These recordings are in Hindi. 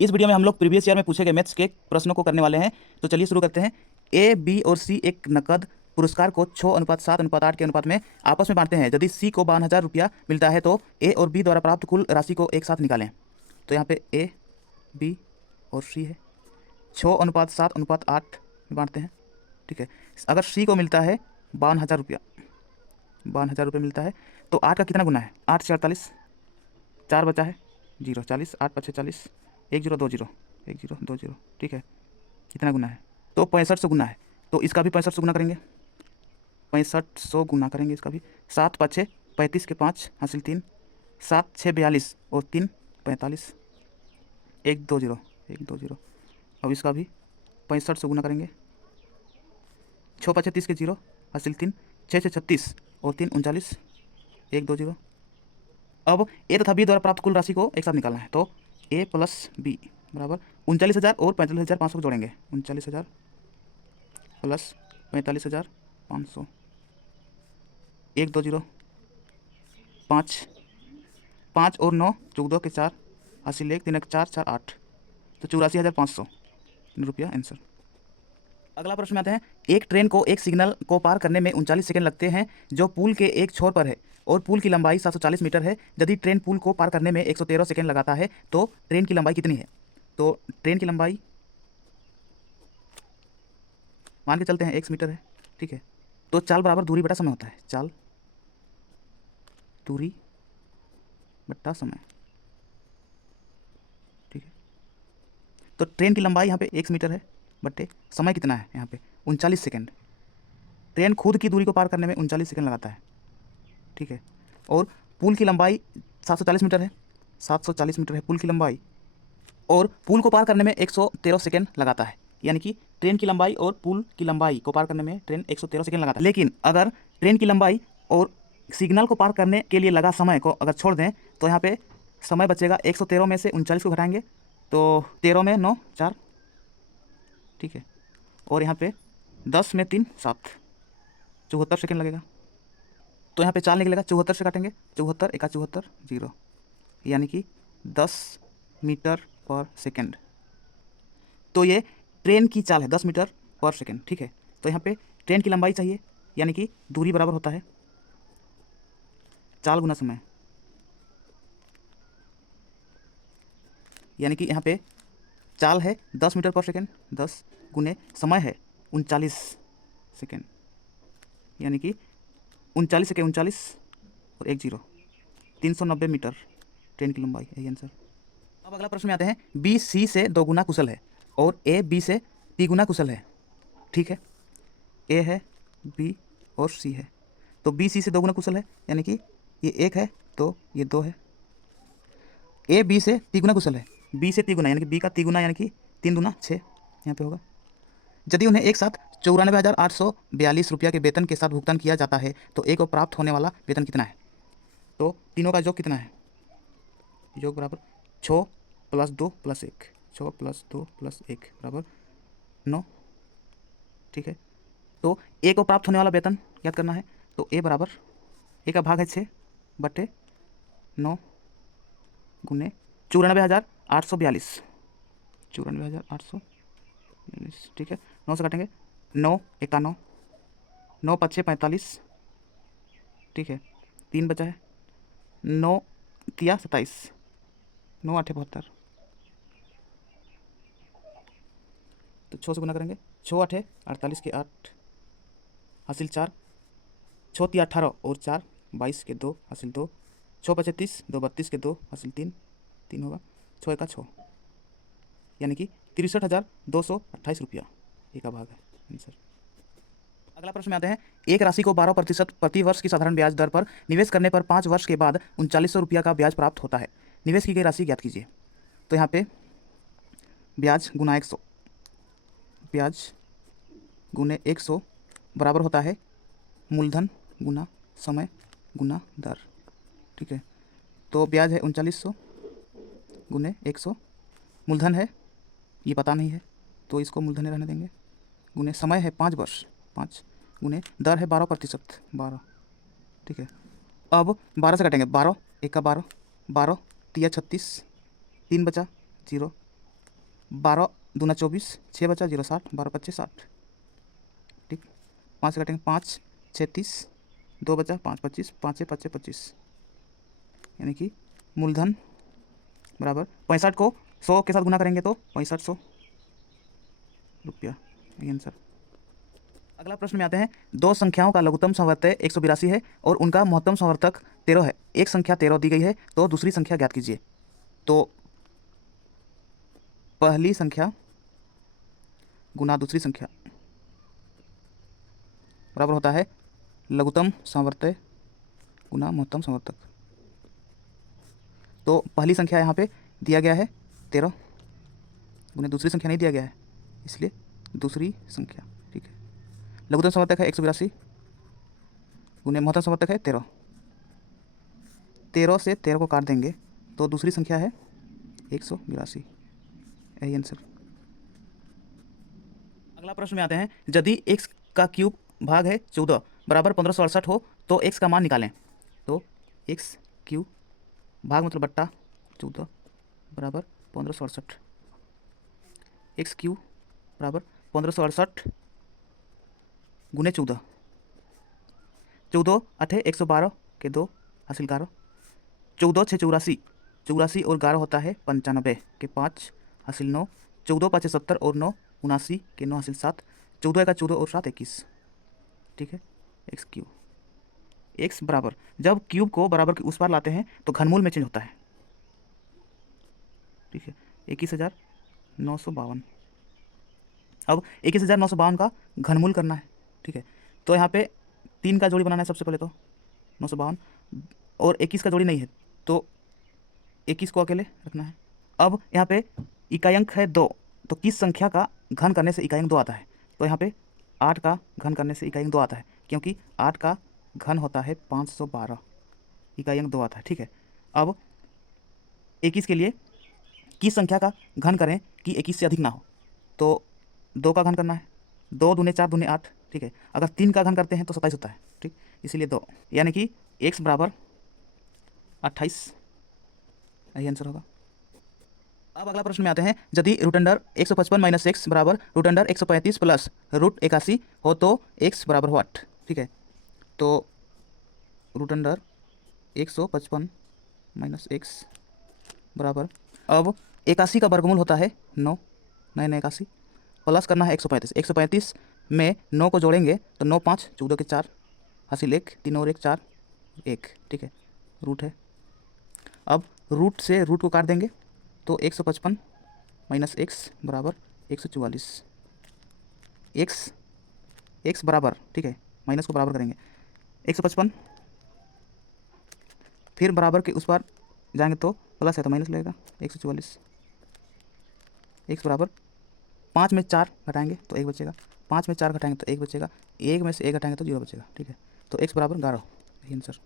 इस वीडियो में हम लोग प्रीवियस ईयर में पूछे गए मैथ्स के प्रश्नों को करने वाले हैं। तो चलिए शुरू करते हैं। ए, बी और सी एक नकद पुरस्कार को 6:7:8 के अनुपात में आपस में बांटते हैं। यदि सी को 52,000 रुपया मिलता है तो ए और बी द्वारा प्राप्त कुल राशि को एक साथ निकालें। तो यहाँ पे ए, बी और सी है, 6:7:8 में बांटते हैं। ठीक है, अगर सी को मिलता है 52,000 रुपया, 52,000 रुपये मिलता है तो 8 का कितना गुना है? 8 से 48, 4 बचा है 0, 40, 8 5 40, 1 0 2 0, 1 0 2 0। ठीक है, कितना गुना है? तो 6500 गुना है। तो इसका भी 6500 गुना करेंगे, 6500 गुना करेंगे इसका भी। 7 5 6 35 के 5 हासिल 3, 7 6 42 और 3 45, 1 2 0, 1 2 0। अब इसका भी 6500 गुना करेंगे। 6 5 30 के 0 हासिल 3, 6 6 36 और 3 39, 1 2 0। अब ए तथा बी द्वारा प्राप्त कुल राशि को एक साथ निकालना है। तो ए प्लस बी बराबर 39,000 और 45,500 को जोड़ेंगे। 39,000 प्लस 45,500, 1 2 0, 5 5 और 9 14 के 4 हासिल 1, 3 1 4 4 8, तो 84,500 रुपया आंसर। अगला प्रश्न में आते हैं। एक ट्रेन को एक सिग्नल को पार करने में 39 सेकंड लगते हैं जो पुल के एक छोर पर है और पुल की लंबाई 740 मीटर है। यदि ट्रेन पुल को पार करने में 113 सेकंड लगाता है तो ट्रेन की लंबाई कितनी है? तो ट्रेन की लंबाई मान के चलते हैं 1 मीटर है। ठीक है, तो चाल बराबर दूरी बटा समय होता है। चाल दूरी बटा समय। ठीक है, तो ट्रेन की लंबाई यहाँ पे 1 मीटर है बटे समय कितना है यहाँ पे? 39 सेकंड। ट्रेन खुद की दूरी को पार करने में 39 सेकंड लगाता है। ठीक है, और पुल की लंबाई 740 मीटर है, 740 मीटर है पुल की लंबाई, और पुल को पार करने में 113 सेकंड लगाता है। यानी कि ट्रेन की लंबाई और पुल की लंबाई को पार करने में ट्रेन 113 सेकंड लगाता है। लेकिन अगर ट्रेन की लंबाई और सिग्नल को पार करने के लिए लगा समय को अगर छोड़ दें तो यहाँ पे समय बचेगा। 113 में से 39 को घटाएंगे तो 13 में 9 4। ठीक है, और यहाँ पे 10 में 3 7, 74 सेकंड लगेगा। तो यहाँ पे चाल निकलेगा, 74 से काटेंगे, 74 1 74 0, यानी कि 10 मीटर पर सेकंड। तो ये ट्रेन की चाल है 10 मीटर पर सेकंड। ठीक है, तो यहाँ पे ट्रेन की लंबाई चाहिए, यानी कि दूरी बराबर होता है चाल गुना समय। यानी कि यहाँ पे चाल है 10 मीटर पर सेकंड, 10 गुने समय है 39 सेकंड, यानी कि 39 से 39 और 1 0, 390 मीटर ट्रेन की लंबाई है आंसर। अब अगला प्रश्न में आते हैं। बी सी से 2 गुना कुशल है और ए बी से 3 गुना कुशल है। ठीक है, ए है, बी और सी है। तो बी सी से 2 गुना कुशल है, यानी कि ये 1 है तो ये 2 है। ए बी से 3 गुना कुशल है, बी से 3 गुना यानी कि बी का 3 गुना, यानी कि 3 दूना 6 यहाँ पे होगा। यदि उन्हें एक साथ 94,842 रुपया के वेतन के साथ भुगतान किया जाता है तो ए को प्राप्त होने वाला वेतन कितना है? तो तीनों का योग कितना है? योग बराबर 6 + 2 + 1, 6 + 2 + 1 बराबर 9। ठीक है, तो ए को प्राप्त होने वाला वेतन याद करना है। तो ए बराबर ए का भाग है 6 बटे 9 गुने 94,842, 94,842। ठीक है, 9 से काटेंगे, 9 1 9, 9 5 6 45। ठीक है, 3 बचा है, 9 3 27, 9 8 72। तो 6 से गुना करेंगे, 6 8 48 के 8 हासिल 4, 6 3 18 और 4 22 के 2 हासिल 2, 6 5 30, 2 32 के 2 हासिल 3, 3 होगा, 6 1 6, यानी कि 63,228 रुपया एक का भाग है आंसर। अगला प्रश्न में आते हैं। एक राशि को 12% प्रति वर्ष की साधारण ब्याज दर पर निवेश करने पर 5 वर्ष के बाद 3900 रुपया का ब्याज प्राप्त होता है। निवेश की गई राशि ज्ञात कीजिए। तो यहाँ पे ब्याज गुना 100, ब्याज गुने 100 बराबर होता है मूलधन गुना समय गुना दर। ठीक है, तो ब्याज है 3900 गुने 100, मूलधन है ये पता नहीं है तो इसको मूलधन रहने देंगे, गुने समय है 5 वर्ष, 5 गुने दर है 12%, 12। ठीक है, अब 12 से काटेंगे, 12 1 का 12, 12 3 36, 3 बचा 0, 12 दूना 24, 6 बचा 0 60, 12 25 60। ठीक, 5 से काटेंगे 5 6 30, 2 बचा 5 25, 5 से 5 25, यानी कि मूलधन बराबर 65 को 100 के साथ गुना करेंगे तो 6500 रुपया, ये आंसर। अगला प्रश्न में आते हैं, दो संख्याओं का लघुत्तम समवर्तय 182 है और उनका महत्तम समवर्तक 13 है। एक संख्या 13 दी गई है तो दूसरी संख्या ज्ञात कीजिए। तो पहली संख्या गुना दूसरी संख्या बराबर होता है लघुत्तम समवर्तय गुना महत्तम समवर्तक। तो पहली संख्या यहाँ पे दिया गया है 13 गुना दूसरी संख्या नहीं दिया गया है, इसलिए दूसरी संख्या। ठीक है, लघुत्तम समवर्तक है 182 गुने महत्तम समवर्तक है 13। 13 से 13 को काट देंगे तो दूसरी संख्या है 182, यही आंसर। अगला प्रश्न में आते हैं, यदि x का क्यूब भाग है 14 बराबर 1568 हो तो x का मान निकालें। तो x क्यूब भाग मतलब बट्टा 14 बराबर 1568, एक्स क्यूब बराबर 1568 गुने 14, 14 अठे 112 के 2 हासिल 11, 14 6 84, 84 और 11 होता है 95 के 5 हासिल 9, 14 5 70 और 9 79 के 9 हासिल 7, 14 का 14 और 7 21। ठीक है, एक्स क्यूब। एक्स बराबर, जब क्यूब को बराबर के उस पार लाते हैं तो घनमूल में चेंज होता है। ठीक है, 21,952। अब 21,952 का घनमूल करना है। ठीक है, तो यहाँ पे 3 का जोड़ी बनाना है सबसे पहले, तो 952 और 21 का जोड़ी नहीं है तो 21 को अकेले रखना है। अब यहाँ पे इकाई अंक है 2, तो किस संख्या का घन करने से इकाई अंक 2 आता है। तो यहाँ पे 8 का घन करने से इकाई अंक 2 आता है, क्योंकि 8 का घन होता है 512, इकाई अंक 2 आता है। ठीक है, अब 21 के लिए किस संख्या का घन करें कि 21 से अधिक ना हो। तो 2 का घन करना है, 2 दूने 4 दूने 8। ठीक है, अगर 3 का घन करते हैं तो 27 होता है। ठीक, इसीलिए 2, यानी कि x बराबर 28, यही आंसर होगा। अब अगला प्रश्न में आते हैं, यदि रूट अंडर 155 माइनस एक्स बराबर रूट अंडर 135 प्लस रूट 81 हो तो x बराबर व्हाट। ठीक है, तो रूट अंडर 155 माइनस एक्स बराबर, अब 81 का वर्गमूल होता है 9, 9 प्लस करना है 135, 135 में 9 को जोड़ेंगे तो 9 5 14 के 4 हासिल 1, 3 और 1 4 1। ठीक है, रूट है। अब रूट से रूट को काट देंगे तो 155 माइनस एक्स बराबर 144, एक्स बराबर, ठीक है, माइनस को बराबर करेंगे 155, फिर बराबर के उस पार जाएंगे तो प्लस है तो माइनस लगेगा 144, एक्स बराबर 5 में 4 घटाएंगे तो 1 बचेगा, 5 में 4 घटाएंगे तो 1 बचेगा, 1 में से 1 घटाएंगे तो 0 बचेगा। ठीक है, तो x बराबर 11, यही आंसर।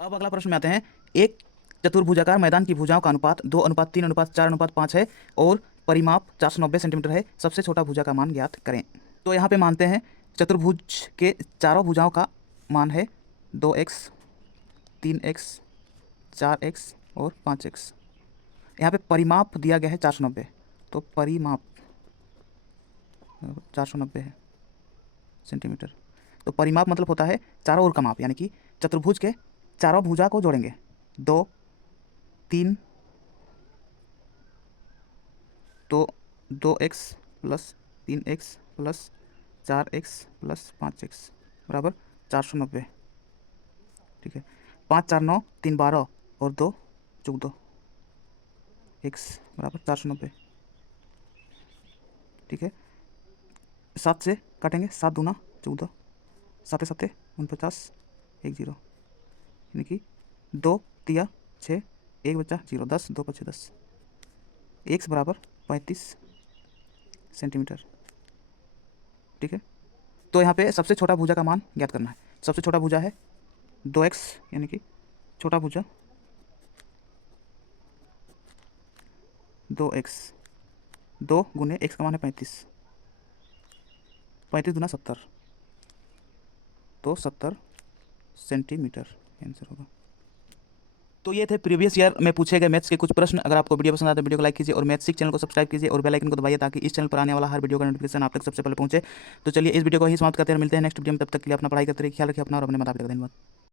अब अगला प्रश्न में आते हैं, एक चतुर्भुजाकार मैदान की भुजाओं का अनुपात 2:3:4:5 है और परिमाप 490 सेंटीमीटर है। सबसे छोटा भुजा का मान ज्ञात करें। तो यहाँ पे मानते हैं चतुर्भुज के चारों भुजाओं का मान है 2x, 3x, 4x और 5x। यहाँ पे परिमाप दिया गया है 490, तो परिमाप 490 है सेंटीमीटर। तो परिमाप मतलब होता है चारों ओर का माप, यानी कि चतुर्भुज के चारों भुजा को जोड़ेंगे 2 3, तो 2x plus 3x plus 4x plus 5x बराबर 490। ठीक है, 5 4 9 3 12 और 2 14, x बराबर 490। ठीक है, 7 से काटेंगे, 7 दूना 14, 7 7 49 1 0, यानी कि 2 तिया 6 1 बच्चा 0 10 2 5 10, x बराबर 35 सेंटीमीटर। ठीक है, तो यहाँ पे सबसे छोटा भुजा का मान ज्ञात करना है। सबसे छोटा भुजा है 2x, यानी कि छोटा भुजा 2x, 2 गुने x का मान है 35, 35 दूना 70, तो 70 सेंटीमीटर आंसर होगा। तो ये थे प्रीवियस ईयर में पूछे गए मैथ्स के कुछ प्रश्न। अगर आपको वीडियो पसंद आए तो वीडियो को लाइक कीजिए और मैथ्स चैनल को सब्सक्राइब कीजिए और बेल आइकन को दबाइए ताकि इस चैनल पर आने वाला हर वीडियो का नोटिफिकेशन आप तक सबसे पहले पहुंचे। तो चलिए इस वीडियो को ही समाप्त करते हैं, मिलते हैं नेक्स्ट वीडियो में। तब तक के लिए अपना पढ़ाई करते रहिए, ख्याल रखिए अपना और अपने माता पिता का। धन्यवाद।